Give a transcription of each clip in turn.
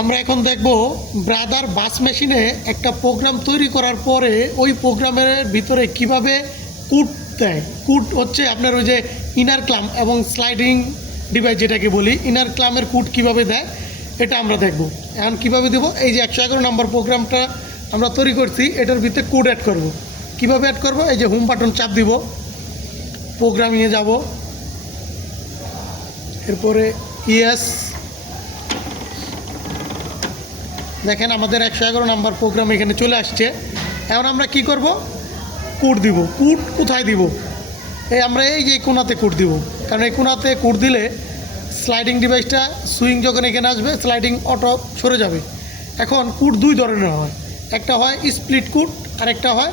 আমরা এখন দেখব ব্রাদার বাস মেশিনে একটা প্রোগ্রাম তৈরি করার পরে ওই প্রোগ্রামের ভিতরে কীভাবে কুট দেয়। কুট হচ্ছে আপনার ওই যে ইনার ক্লাম এবং স্লাইডিং ডিভাইস যেটাকে বলি ইনার ক্লামের কুট কীভাবে দেয় এটা আমরা দেখব। এখন কীভাবে দেব? এই যে একশো এগারো নম্বর প্রোগ্রামটা আমরা তৈরি করছি, এটার ভিতরে কোড অ্যাড করব। কীভাবে অ্যাড করব? এই যে হোম বাটন চাপ দিব। প্রোগ্রামিংয়ে যাব। এরপরে ইএস দেখেন আমাদের একশো এগারো নাম্বার প্রোগ্রাম এখানে চলে আসছে। এখন আমরা কি করব? কোড দিব। কোড কোথায় দিব? এই আমরা এই যে কোনাতে কোড দিব। কারণ এই কোনাতে কোড দিলে স্লাইডিং ডিভাইসটা সুইং যখন এখানে আসবে স্লাইডিং অটো সরে যাবে। এখন কোড দুই ধরনের হয়। একটা হয় স্প্লিট কোড আর একটা হয়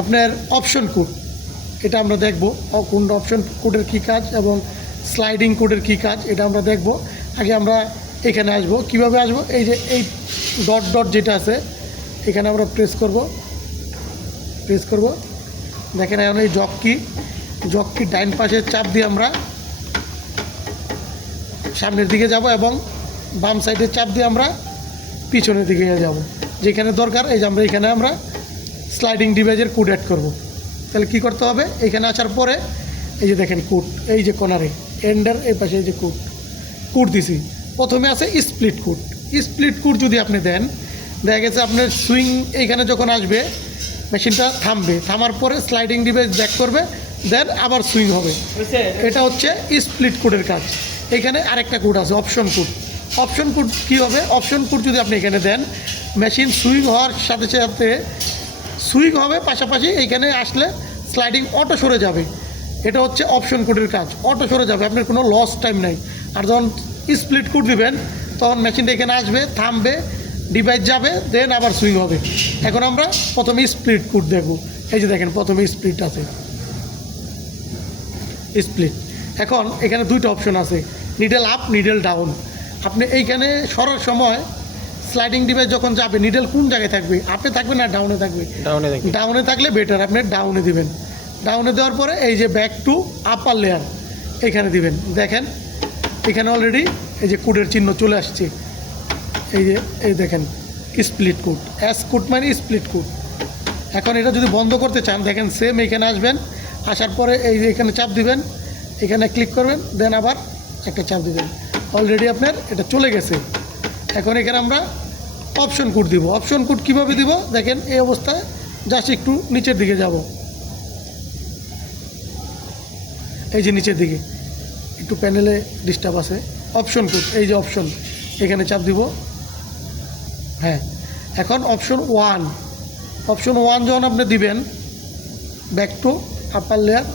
আপনার অপশন কোড এটা আমরা দেখব কোন অপশন কোডের কী কাজ এবং স্লাইডিং কোডের কী কাজ, এটা আমরা দেখব। আগে আমরা এখানে আসব। কীভাবে আসব? এই যে এই ডট ডট যেটা আছে, এখানে আমরা প্রেস করব। প্রেস করব। দেখেন এখন এই জক কি জক কি ডাইন পাশে চাপ দিয়ে আমরা সামনের দিকে যাব এবং বাম সাইডে চাপ দিয়ে আমরা পিছনের দিকে যাব। যেখানে দরকার, এই যে আমরা এখানে আমরা স্লাইডিং ডিভাইসের কোড অ্যাড করব। তাহলে কি করতে হবে? এখানে আসার পরে এই যে দেখেন কোড এই যে কর্নারে এন্ডার এই পাশে এই যে কোড কোড দিছি। প্রথমে আছে স্প্লিট কোড স্প্লিট কুট যদি আপনি দেন দেখা গেছে আপনার সুইং এইখানে যখন আসবে মেশিনটা থামবে। থামার পরে স্লাইডিং ডিভাইস ব্যাক করবে দেন আবার সুইং হবে। এটা হচ্ছে স্প্লিট কোডের কাজ। এখানে আরেকটা কোড আছে অপশন কোড অপশন কোড কী হবে? অপশন কোড যদি আপনি এখানে দেন মেশিন সুইং হওয়ার সাথে সাথে সুইং হবে পাশাপাশি এইখানে আসলে স্লাইডিং অটো সরে যাবে। এটা হচ্ছে অপশন কোডের কাজ। অটো সরে যাবে আপনার কোনো লস টাইম নাই। আর যখন স্প্লিট কোড দিবেন তখন মেশিনটা এখানে আসবে থামবে ডিভাইস যাবে দেন আবার সুইং হবে। এখন আমরা প্রথমে স্প্লিট কোড দেখব এই যে দেখেন প্রথমে স্প্লিট আছে। স্প্লিট। এখন এখানে দুইটা অপশন আছে নিডেল আপ নিডেল ডাউন আপনি এইখানে সরার সময় স্লাইডিং ডিভাইস যখন যাবে নিডেল কোন জায়গায় থাকবে? আপে থাকবে না ডাউনে থাকবে? ডাউনে দেখি ডাউনে থাকলে বেটার আপনি ডাউনে দিবেন। ডাউনে দেওয়ার পরে এই যে ব্যাক টু আপার লেয়ার এখানে দিবেন। দেখেন এখানে অলরেডি এই যে কোডের চিহ্ন চলে আসছে। এই যে, এই দেখেন স্প্লিট কোড অ্যাস কোড মানে স্প্লিট কোড এখন এটা যদি বন্ধ করতে চান, দেখেন সেম এখানে আসবেন, আসার পরে এই যে এখানে চাপ দিবেন, এখানে ক্লিক করবেন দেন আবার একটা চাপ দিবেন। অলরেডি আপনার এটা চলে গেছে। এখন এখানে আমরা অপশন কোড দিব। অপশন কোড কীভাবে দিব? দেখেন, এই অবস্থায় জাস্ট একটু নিচের দিকে যাব। এই যে নিচের দিকে। একটু প্যানেলে ডিস্টার্ব আছে। অপশন কোড এই যে অপশন এখানে চাপ দিব। হ্যাঁ এখন অপশন ওয়ান অপশন ওয়ান যখন আপনি দিবেন ব্যাক টু আপার লেয়ার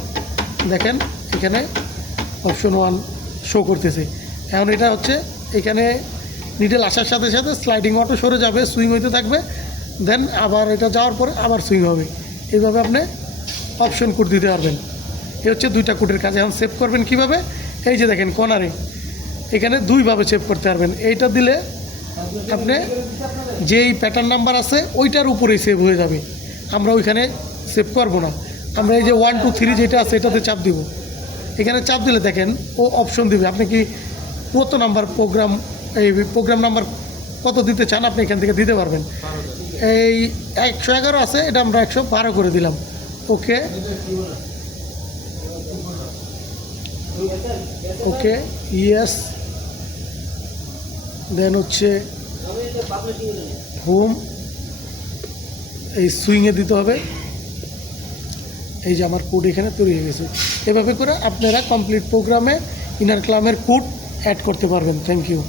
দেখেন এখানে অপশন ওয়ান শো করতেছে। এখন এটা হচ্ছে এখানে নিডেল আসার সাথে সাথে স্লাইডিং অটো সরে যাবে সুইং হইতে থাকবে দেন আবার এটা যাওয়ার পরে আবার সুইং হবে। এইভাবে আপনি অপশন কোড দিতে পারবেন। এ হচ্ছে দুইটা কোডের কাজ। এখন সেভ করবেন কীভাবে? এই যে দেখেন কর্নারে এখানে দুইভাবে সেভ করতে পারবেন। এইটা দিলে আপনি যেই প্যাটার্ন নাম্বার আছে, ওইটার উপরেই সেভ হয়ে যাবে। আমরা ওইখানে সেভ করব না। আমরা এই যে ওয়ান টু থ্রি যেটা আছে, এটাতে চাপ দিব। এখানে চাপ দিলে দেখেন, ও অপশন দিবে। আপনি কি কত নাম্বার প্রোগ্রাম এই প্রোগ্রাম নাম্বার কত দিতে চান, আপনি এখান থেকে দিতে পারবেন। এই একশো এগারো আছে, এটা আমরা একশো বারো করে দিলাম। ওকে ওকে ইয়েস দেন হচ্ছে হোম। এই সুইংয়ে দিতে হবে। এই যে আমার কোড এখানে তৈরি হয়ে গেছে। এভাবে করে আপনারা কমপ্লিট প্রোগ্রামে ইনার ক্লামের কোড অ্যাড করতে পারবেন। Thank you